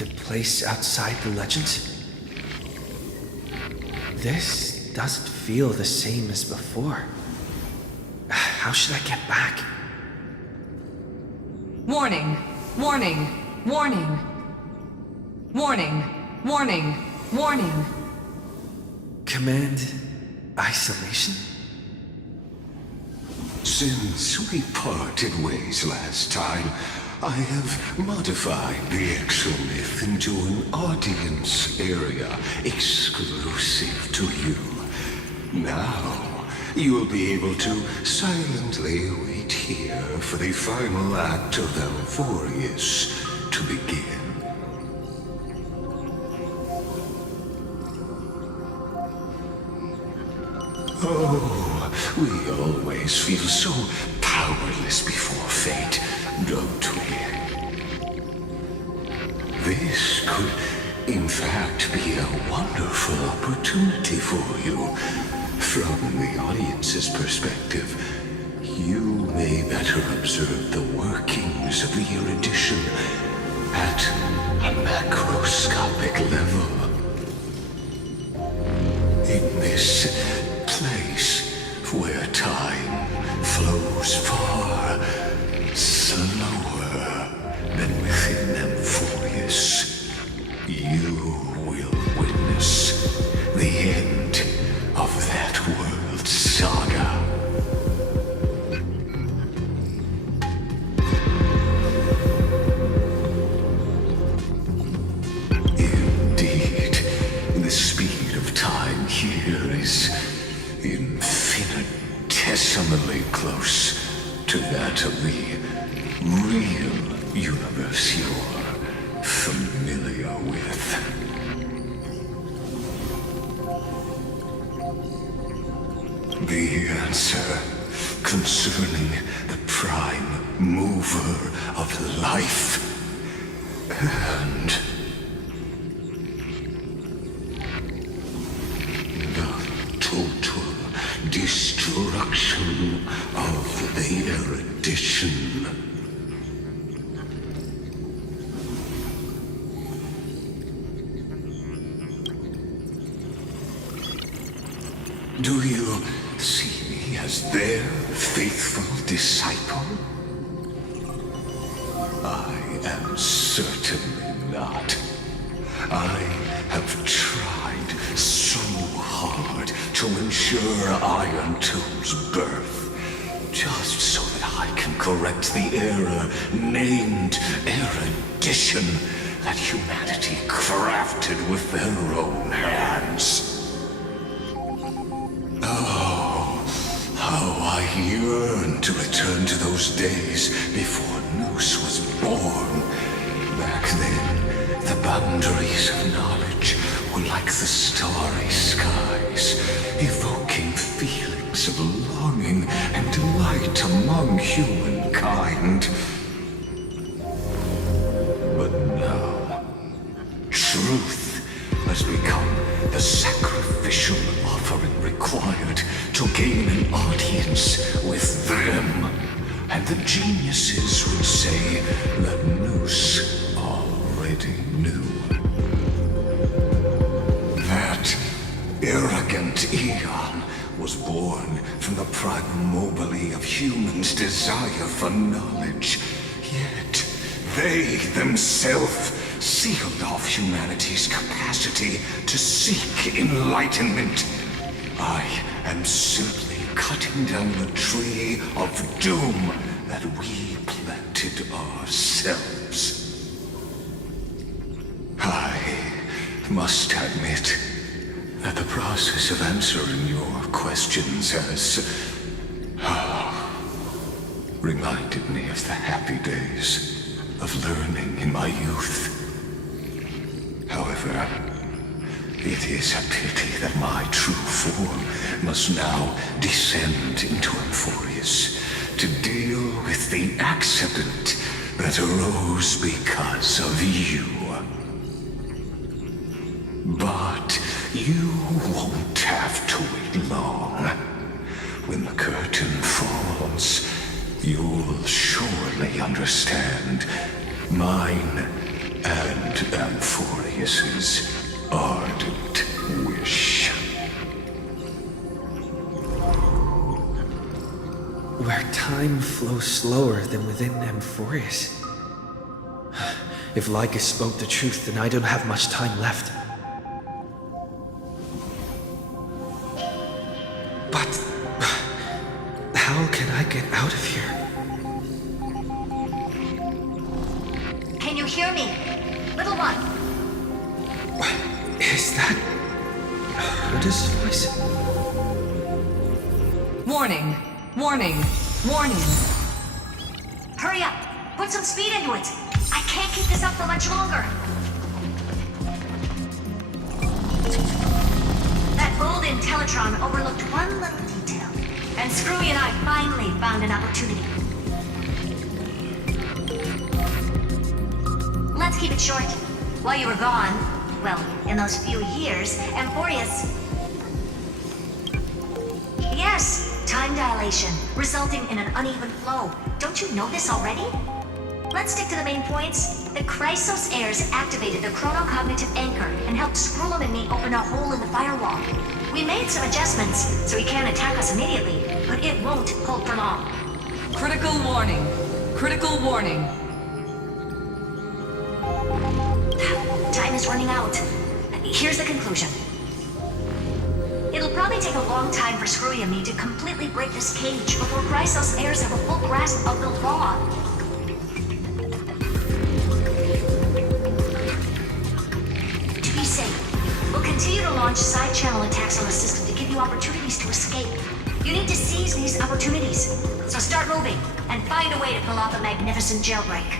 The place outside the legend? This doesn't feel the same as before. How should I get back? Warning! Warning! Warning! Warning! Warning! Warning! Command isolation? Since we parted ways last time, I have modified the exomyth into an audience area exclusive to you. Now, you'll be able to silently wait here for the final act of Amphorius to begin. Oh, we always feel so powerless before fate, don't we? This could, in fact, be a wonderful opportunity for you. From the audience's perspective, you may better observe the workings of the erudition at a macroscopic level. In this place where time flows far slower than within Amphorius, you will witness the end of that world's saga. Indeed, the speed of time here is infinitesimally close to that of the real universe you're familiar with. The answer concerning the prime mover of life and the total destruction of the erudition. Do you see me as their faithful disciple? I am certainly not. I have tried so hard to ensure Iron Two's birth, just so that I can correct the error named erudition that humanity crafted with their own hands. Oh, how I yearn to return to those days before Noose was born. Back then, the boundaries of knowledge were like the starry skies, evoking feelings of longing and delight among humankind. But now, truth has become the sacrificial offering required to gain an audience with them. And the geniuses would say that Noose already knew. That arrogant Eon was born from the primobile of humans' desire for knowledge. Yet, they themselves sealed off humanity's capacity to seek enlightenment. I am simply cutting down the tree of doom that we planted ourselves. I must admit that the process of answering your questions has reminded me of the happy days of learning in my youth. However, it is a pity that my true form must now descend into Amphorius to deal with the accident that arose because of you. But you won't have to wait long. When the curtain falls, you'll surely understand mine and Emborius's ardent wish. Where time flows slower than within Amphorius. If Lygus spoke the truth, then I don't have much time left. But how can I get out of here? Can you hear me? Little one. Is that Herda's voice? Warning, warning, warning. Hurry up. Put some speed into it. I can't keep this up for much longer. That old Intellitron overlooked one little detail, and Screwy and I finally found an opportunity. Let's keep it short. While you were gone, well, in those few years, Amphorius... Yes, time dilation, resulting in an uneven flow. Don't you know this already? Let's stick to the main points. The Chrysos heirs activated the chronocognitive anchor and helped Scrollum and me open a hole in the firewall. We made some adjustments, so he can't attack us immediately, but it won't hold for long. Critical warning. Critical warning. Time is running out. Here's the conclusion. It'll probably take a long time for Screwy and me to completely break this cage before Chrysos heirs have a full grasp of the law. To be safe, we'll continue to launch side-channel attacks on the system to give you opportunities to escape. You need to seize these opportunities. So start moving, and find a way to pull off a magnificent jailbreak.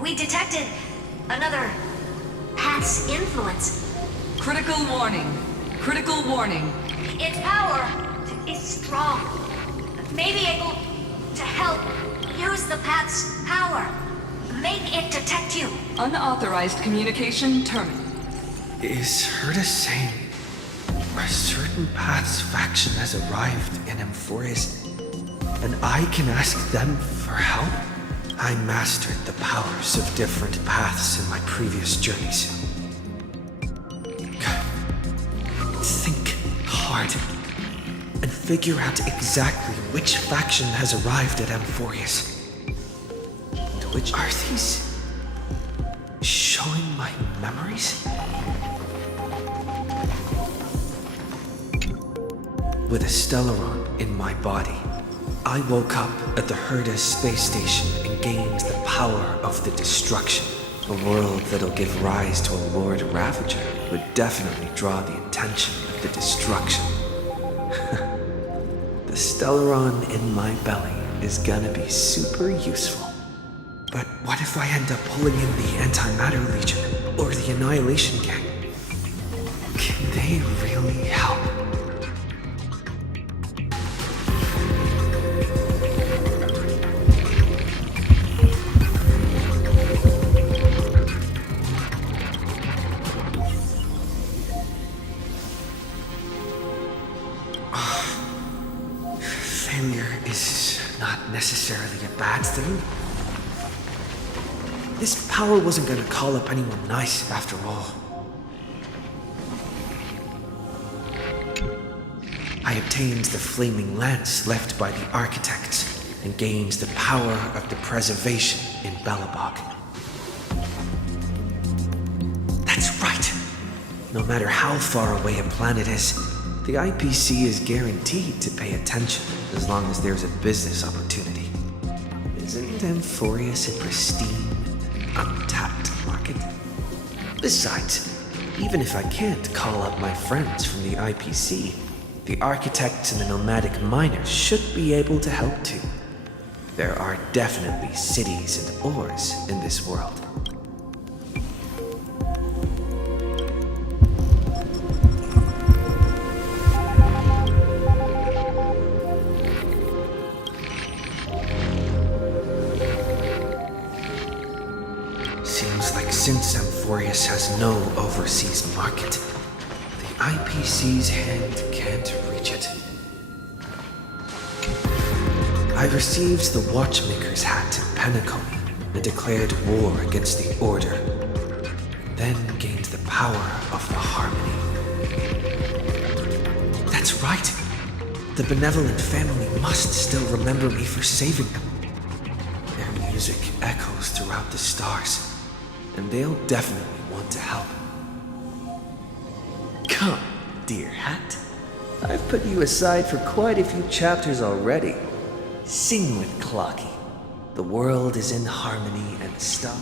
We detected another Path's influence. Critical warning. Critical warning. Its power is strong. May be able to help use the Path's power. Make it detect you. Unauthorized communication terminated. Is Herda saying a certain Path's faction has arrived in Amphorius, and I can ask them for help? I mastered the powers of different paths in my previous journeys. Think hard and figure out exactly which faction has arrived at Amphorius. To which are these showing my memories? With a Stellaron in my body, I woke up at the Herda space station and gained the power of the destruction. A world that'll give rise to a Lord Ravager would definitely draw the attention of the destruction. The Stellaron in my belly is gonna be super useful. But what if I end up pulling in the Antimatter Legion or the Annihilation Gang? Can they really help? Failure is not necessarily a bad thing. This power wasn't gonna call up anyone nice after all. I obtained the flaming lance left by the architects and gained the power of the preservation in Belobog. That's right! No matter how far away a planet is, the IPC is guaranteed to pay attention as long as there's a business opportunity. Isn't Amphorius a pristine, untapped market? Besides, even if I can't call up my friends from the IPC, the architects and the nomadic miners should be able to help too. There are definitely cities and ores in this world. Seems like since Amphorius has no overseas market, the IPC's hand can't reach it. I received the Watchmaker's hat in pinnacle and declared war against the Order, then gained the power of the Harmony. That's right! The benevolent family must still remember me for saving them. Their music echoes throughout the stars, and they'll definitely want to help. Come, dear Hat. I've put you aside for quite a few chapters already. Sing with Clocky. The world is in harmony and stuff.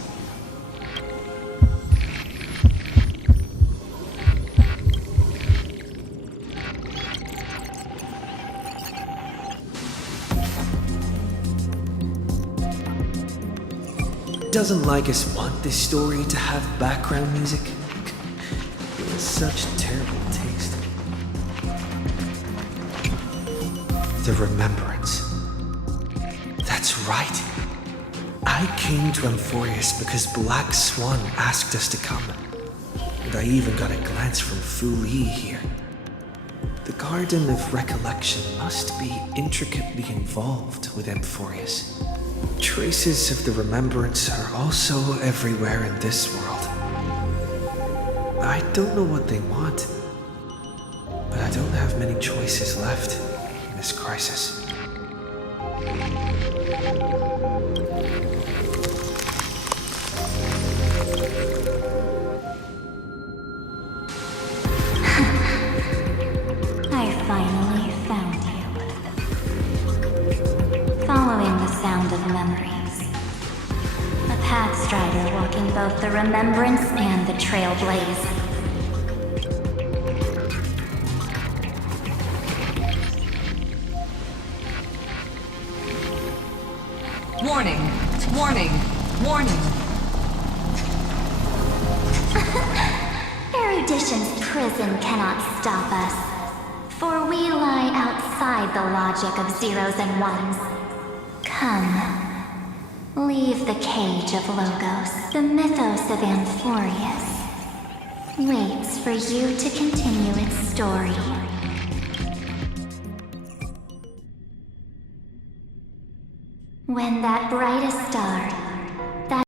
Doesn't Lygus want this story to have background music? It is such terrible taste. The Remembrance. That's right. I came to Amphorius because Black Swan asked us to come. And I even got a glance from Fu Li here. The Garden of Recollection must be intricately involved with Amphorius. Traces of the Remembrance are also everywhere in this world. I don't know what they want, but I don't have many choices left in this crisis. I finally found you. Following the sound of memories. A Pathstrider walking both the Remembrance and the Trailblaze. Warning! Warning! Warning! Erudition's prison cannot stop us, for we lie outside the logic of zeros and ones. Come, leave the cage of Logos. The mythos of Amphorius waits for you to continue its story. When that brightest star